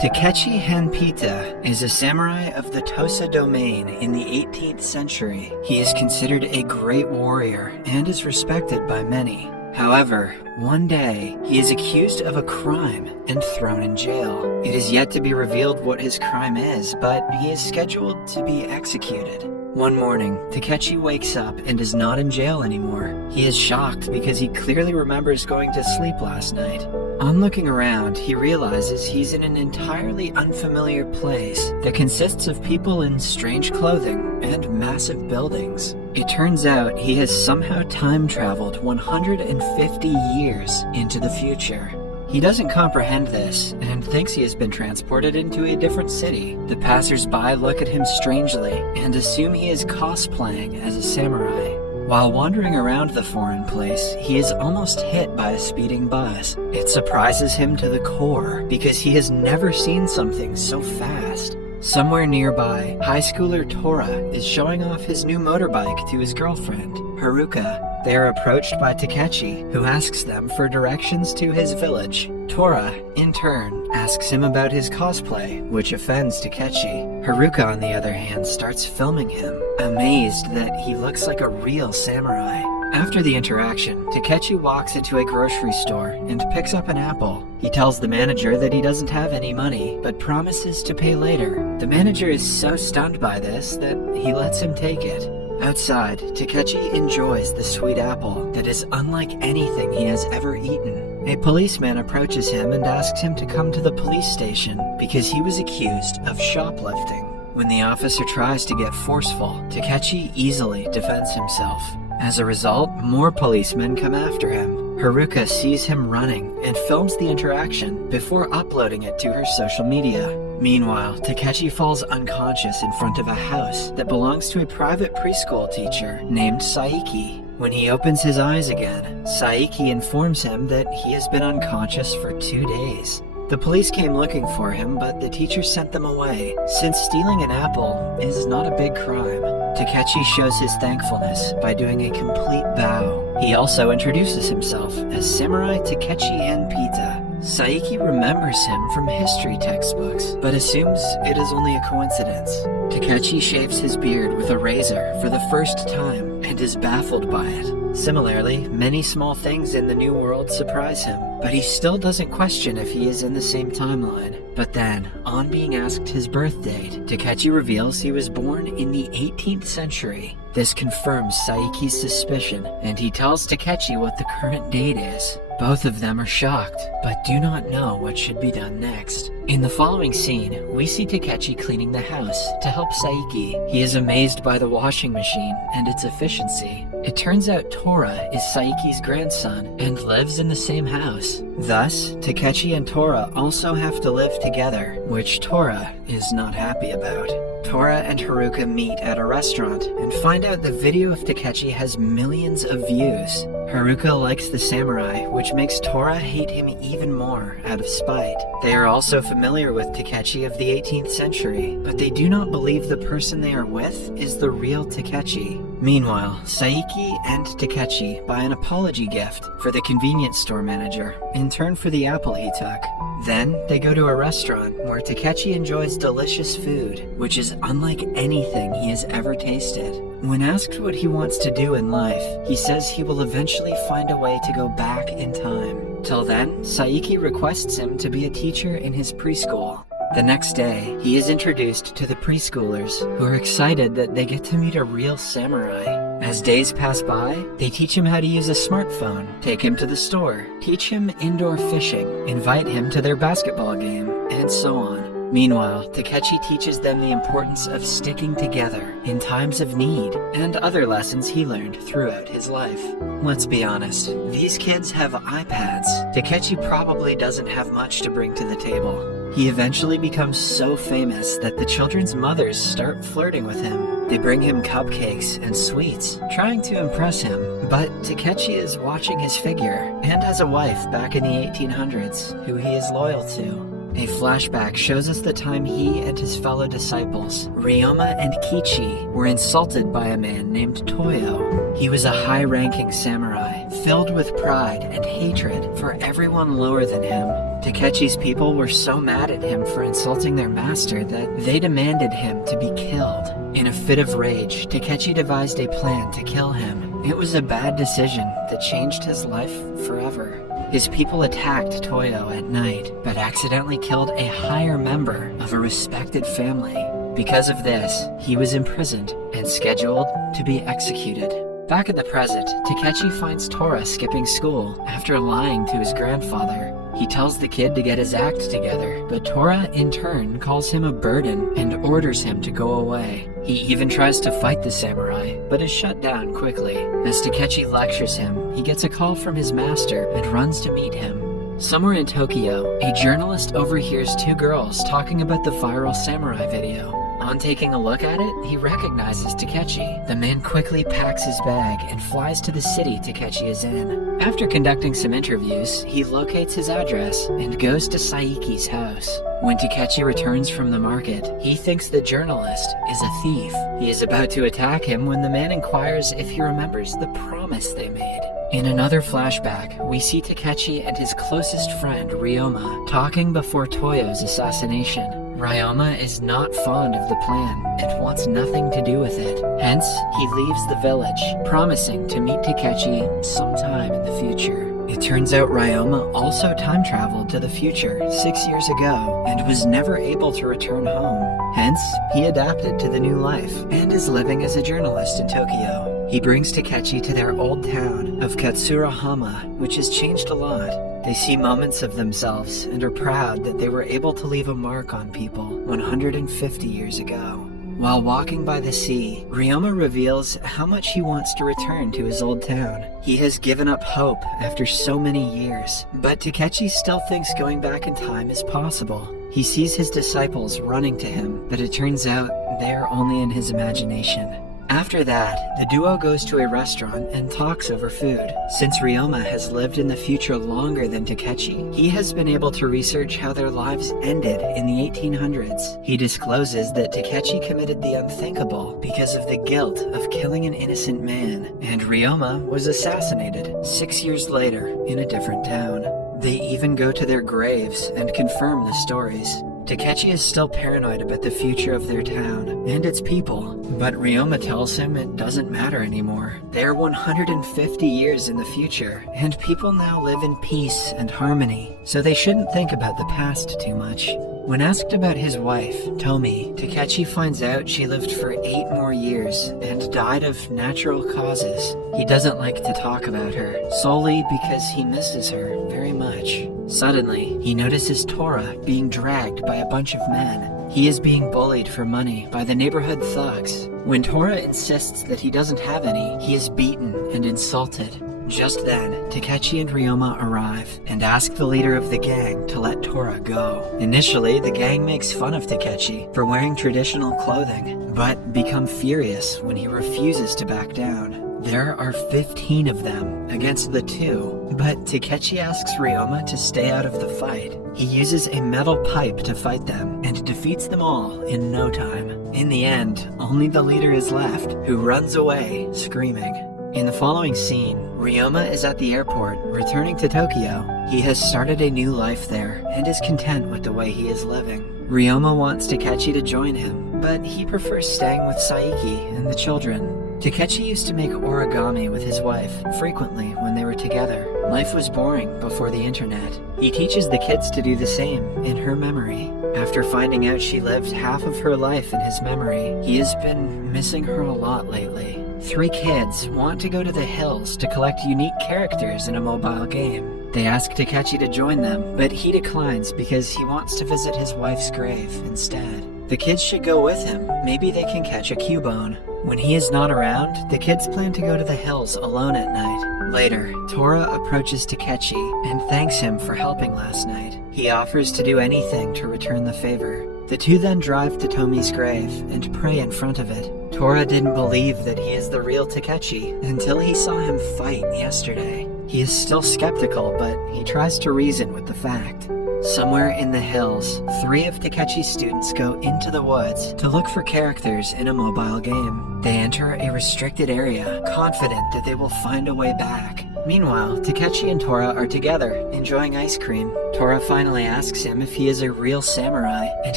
Takeshi Hanpita is a samurai of the Tosa domain in the 18th century. He is considered a great warrior and is respected by many. However, one day, he is accused of a crime and thrown in jail. It is yet to be revealed what his crime is, but he is scheduled to be executed. One morning, Takeshi wakes up and is not in jail anymore. He is shocked because he clearly remembers going to sleep last night. On looking around, he realizes he's in an entirely unfamiliar place that consists of people in strange clothing and massive buildings. It turns out he has somehow time traveled 150 years into the future. He doesn't comprehend this and thinks he has been transported into a different city. The passers-by look at him strangely and assume he is cosplaying as a samurai. While wandering around the foreign place, he is almost hit by a speeding bus. It surprises him to the core because he has never seen something so fast. Somewhere nearby, high schooler Tora is showing off his new motorbike to his girlfriend, Haruka. They are approached by Takeshi, who asks them for directions to his village. Tora, in turn, asks him about his cosplay, which offends Takeshi. Haruka, on the other hand, starts filming him, amazed that he looks like a real samurai. After the interaction, Takeshi walks into a grocery store and picks up an apple. He tells the manager that he doesn't have any money, but promises to pay later. The manager is so stunned by this that he lets him take it. Outside, Takeshi enjoys the sweet apple that is unlike anything he has ever eaten. A policeman approaches him and asks him to come to the police station because he was accused of shoplifting. When the officer tries to get forceful, Takeshi easily defends himself. As a result, more policemen come after him. Haruka sees him running and films the interaction before uploading it to her social media. Meanwhile, Takeshi falls unconscious in front of a house that belongs to a private preschool teacher named Saiki. When he opens his eyes again, Saiki informs him that he has been unconscious for 2 days. The police came looking for him, but the teacher sent them away, since stealing an apple is not a big crime. Takeshi shows his thankfulness by doing a complete bow. He also introduces himself as Samurai Takeshi Hanpita. Saiki remembers him from history textbooks, but assumes it is only a coincidence. Takeshi shaves his beard with a razor for the first time and is baffled by it. Similarly, many small things in the new world surprise him, but he still doesn't question if he is in the same timeline. But then, on being asked his birth date, Takeshi reveals he was born in the 18th century. This confirms Saiki's suspicion, and he tells Takeshi what the current date is. Both of them are shocked, but do not know what should be done next. In the following scene, we see Takeshi cleaning the house to help Saiki. He is amazed by the washing machine and its efficiency. It turns out Tora is Saiki's grandson and lives in the same house. Thus, Takeshi and Tora also have to live together, which Tora is not happy about. Tora and Haruka meet at a restaurant and find out the video of Takeshi has millions of views. Haruka likes the samurai, which makes Tora hate him even more out of spite. They are also familiar with Takeshi of the 18th century, but they do not believe the person they are with is the real Takeshi. Meanwhile, Saiki and Takeshi buy an apology gift for the convenience store manager in turn for the apple he took. Then, they go to a restaurant where Takeshi enjoys delicious food, which is unlike anything he has ever tasted. When asked what he wants to do in life, he says he will eventually find a way to go back in time. Till then, Saiki requests him to be a teacher in his preschool. The next day, he is introduced to the preschoolers, who are excited that they get to meet a real samurai. As days pass by, they teach him how to use a smartphone, take him to the store, teach him indoor fishing, invite him to their basketball game, and so on. Meanwhile, Takeshi teaches them the importance of sticking together in times of need and other lessons he learned throughout his life. Let's be honest, these kids have iPads. Takeshi probably doesn't have much to bring to the table. He eventually becomes so famous that the children's mothers start flirting with him. They bring him cupcakes and sweets, trying to impress him. But Takeshi is watching his figure and has a wife back in the 1800s who he is loyal to. A flashback shows us the time he and his fellow disciples, Ryoma and Kichi, were insulted by a man named Toyo. He was a high-ranking samurai, filled with pride and hatred for everyone lower than him. Takechi's people were so mad at him for insulting their master that they demanded him to be killed. In a fit of rage, Takechi devised a plan to kill him. It was a bad decision that changed his life forever. His people attacked Toyo at night, but accidentally killed a higher member of a respected family. Because of this, he was imprisoned and scheduled to be executed. Back in the present, Takechi finds Tora skipping school after lying to his grandfather. He tells the kid to get his act together, but Tora in turn calls him a burden and orders him to go away. He even tries to fight the samurai, but is shut down quickly. As Takechi lectures him, he gets a call from his master and runs to meet him. Somewhere in Tokyo, a journalist overhears two girls talking about the viral samurai video. On taking a look at it, he recognizes Takechi. The man quickly packs his bag and flies to the city Takechi is in. After conducting some interviews, he locates his address and goes to Saiki's house. When Takechi returns from the market, he thinks the journalist is a thief. He is about to attack him when the man inquires if he remembers the promise they made. In another flashback, we see Takechi and his closest friend, Ryoma, talking before Toyo's assassination. Ryoma is not fond of the plan and wants nothing to do with it. Hence, he leaves the village, promising to meet Takechi sometime in the future. It turns out Ryoma also time traveled to the future 6 years ago and was never able to return home. Hence, he adapted to the new life and is living as a journalist in Tokyo. He brings Takechi to their old town of Katsurahama, which has changed a lot. They see moments of themselves and are proud that they were able to leave a mark on people 150 years ago. While walking by the sea, Ryoma reveals how much he wants to return to his old town. He has given up hope after so many years, but Takechi still thinks going back in time is possible. He sees his disciples running to him, but it turns out they are only in his imagination. After that, the duo goes to a restaurant and talks over food. Since Ryoma has lived in the future longer than Takechi, he has been able to research how their lives ended in the 1800s. He discloses that Takechi committed the unthinkable because of the guilt of killing an innocent man, and Ryoma was assassinated 6 years later in a different town. They even go to their graves and confirm the stories. Takechi is still paranoid about the future of their town and its people, but Ryoma tells him it doesn't matter anymore. They are 150 years in the future, and people now live in peace and harmony, so they shouldn't think about the past too much. When asked about his wife, Tomi, Takechi finds out she lived for 8 more years and died of natural causes. He doesn't like to talk about her, solely because he misses her very much. Suddenly, he notices Tora being dragged by a bunch of men. He is being bullied for money by the neighborhood thugs. When Tora insists that he doesn't have any, he is beaten and insulted. Just then, Takechi and Ryoma arrive and ask the leader of the gang to let Tora go. Initially, the gang makes fun of Takechi for wearing traditional clothing, but become furious when he refuses to back down. There are 15 of them against the 2, but Takechi asks Ryoma to stay out of the fight. He uses a metal pipe to fight them and defeats them all in no time. In the end, only the leader is left, who runs away, screaming. In the following scene, Ryoma is at the airport, returning to Tokyo. He has started a new life there, and is content with the way he is living. Ryoma wants Takechi to join him, but he prefers staying with Saiki and the children. Takechi used to make origami with his wife frequently when they were together. Life was boring before the internet. He teaches the kids to do the same in her memory. After finding out she lived half of her life in his memory, he has been missing her a lot lately. 3 kids want to go to the hills to collect unique characters in a mobile game. They ask Takechi to join them, but he declines because he wants to visit his wife's grave instead. The kids should go with him. Maybe they can catch a Cubone. When he is not around, the kids plan to go to the hills alone at night. Later, Tora approaches Takechi and thanks him for helping last night. He offers to do anything to return the favor. The two then drive to Tomi's grave and pray in front of it. Tora didn't believe that he is the real Takechi until he saw him fight yesterday. He is still skeptical, but he tries to reason with the fact. Somewhere in the hills, 3 of Takechi's students go into the woods to look for characters in a mobile game. They enter a restricted area, confident that they will find a way back. Meanwhile, Takechi and Tora are together, enjoying ice cream. Tora finally asks him if he is a real samurai and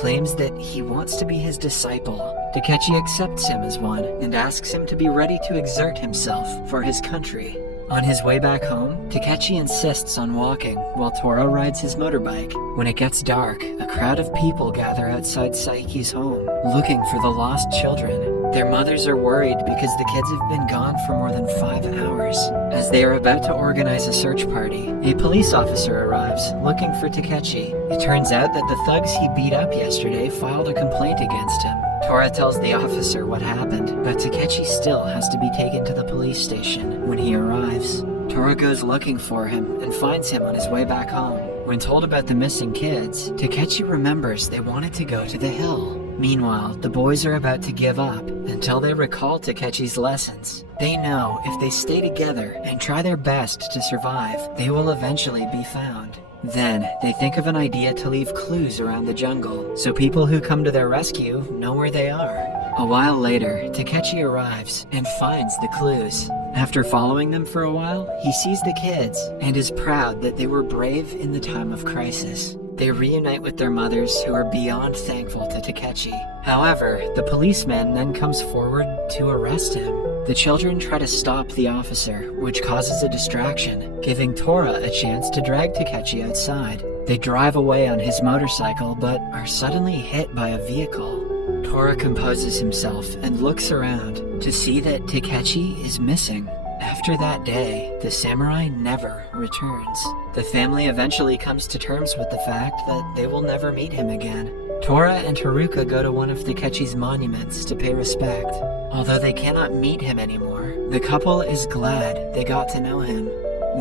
claims that he wants to be his disciple. Takechi accepts him as one and asks him to be ready to exert himself for his country. On his way back home, Takechi insists on walking while Tora rides his motorbike. When it gets dark, a crowd of people gather outside Saiki's home, looking for the lost children. Their mothers are worried because the kids have been gone for more than 5 hours. As they are about to organize a search party, a police officer arrives, looking for Takechi. It turns out that the thugs he beat up yesterday filed a complaint against him. Tora tells the officer what happened, but Takechi still has to be taken to the police station when he arrives. Tora goes looking for him and finds him on his way back home. When told about the missing kids, Takechi remembers they wanted to go to the hill. Meanwhile, the boys are about to give up until they recall Takechi's lessons. They know if they stay together and try their best to survive, they will eventually be found. Then, they think of an idea to leave clues around the jungle, so people who come to their rescue know where they are. A while later, Takechi arrives and finds the clues. After following them for a while, he sees the kids and is proud that they were brave in the time of crisis. They reunite with their mothers, who are beyond thankful to Takechi. However, the policeman then comes forward to arrest him. The children try to stop the officer, which causes a distraction, giving Tora a chance to drag Takechi outside. They drive away on his motorcycle, but are suddenly hit by a vehicle. Tora composes himself and looks around to see that Takechi is missing. After that day, the samurai never returns. The family eventually comes to terms with the fact that they will never meet him again. Tora and Haruka go to one of Takechi's monuments to pay respect. Although they cannot meet him anymore, the couple is glad they got to know him.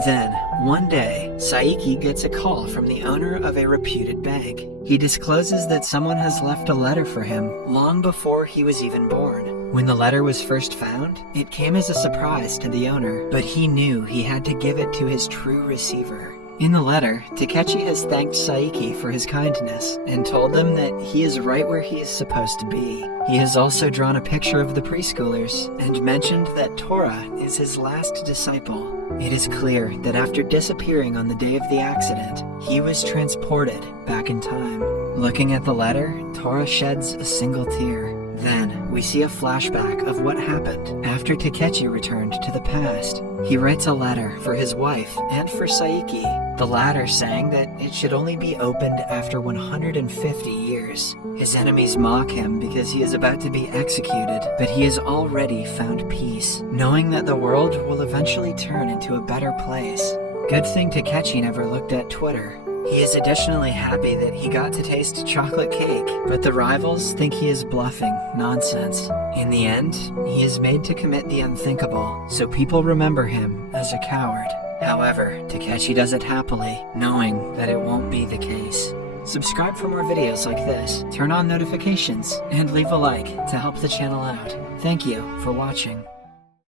Then, one day, Saiki gets a call from the owner of a reputed bank. He discloses that someone has left a letter for him long before he was even born. When the letter was first found, it came as a surprise to the owner, but he knew he had to give it to his true receiver. In the letter, Takechi has thanked Saiki for his kindness and told them that he is right where he is supposed to be. He has also drawn a picture of the preschoolers and mentioned that Tora is his last disciple. It is clear that after disappearing on the day of the accident, he was transported back in time. Looking at the letter, Tora sheds a single tear. Then, we see a flashback of what happened after Takechi returned to the past. He writes a letter for his wife and for Saiki, the latter saying that it should only be opened after 150 years. His enemies mock him because he is about to be executed, but he has already found peace, knowing that the world will eventually turn into a better place. Good thing Takechi never looked at Twitter. He is additionally happy that he got to taste chocolate cake, but the rivals think he is bluffing nonsense. In the end, he is made to commit the unthinkable, so people remember him as a coward. However, Takechi does it happily, knowing that it won't be the case. Subscribe for more videos like this, turn on notifications, and leave a like to help the channel out. Thank you for watching.